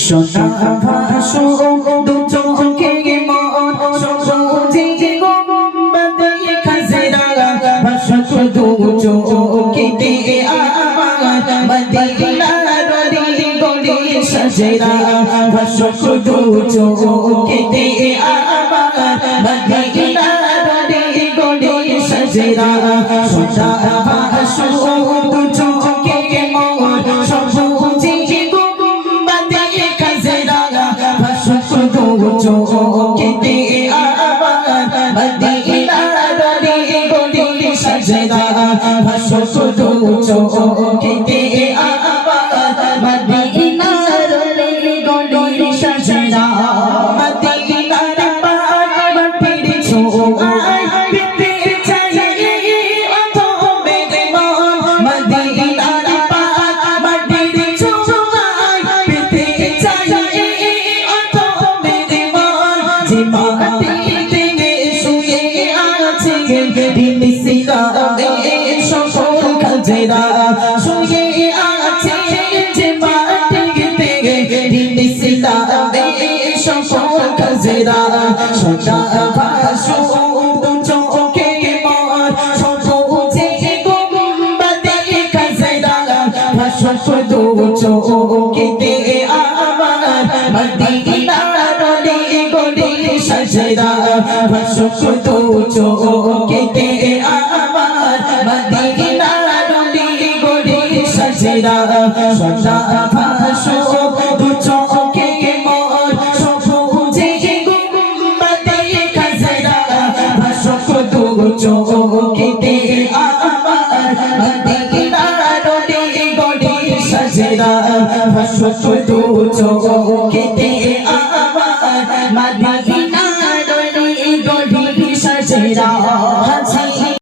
সোনা ভাসো দু চোখে মন সবুজে গম্বুজে খাজরা ভাসো দু চোখে আমার মদিনার গলি গলি সাজরা ভাসো দু চোখে আমার মদিনার গলি গলি সাজরা সোনা ভাসো দু চোখে মন সবুজে চোখেতে আমার মদিনার গলি গলি সাজরা ভাসো চোখেতে আমার মদিনার গলি গলি সাজরা মদিনার পাক মাটির ছোঁয়ায় পেতে চাই অত বেদে মন মদিনার পাক মাটির ছোঁয়ায় পেতে চাই মাটিতে শুয়ে আছে দিন সিরাতে সকল খাজরা শুয়ে আছে যে মাটিতে দিন সিরাতে সকল খাজরা সোনা ভাসো দু চোখে মন সবুজে গম্বুজে খাজরা ভাসো দু চোখেতে আমার মদিনার গলি গলি সাজরা ভাসো দু চোখেতে আমার মদিনার গলি গলি সাজরা সোনা ভাসো দু চোখে মন সবুজে গম্বুজে খাজরা ভাসো দু চোখেতে আমার মদিনার গলি গলি সাজরা ভাসো দু চোখেতে আমার মদিনার গলি গলি সাজরা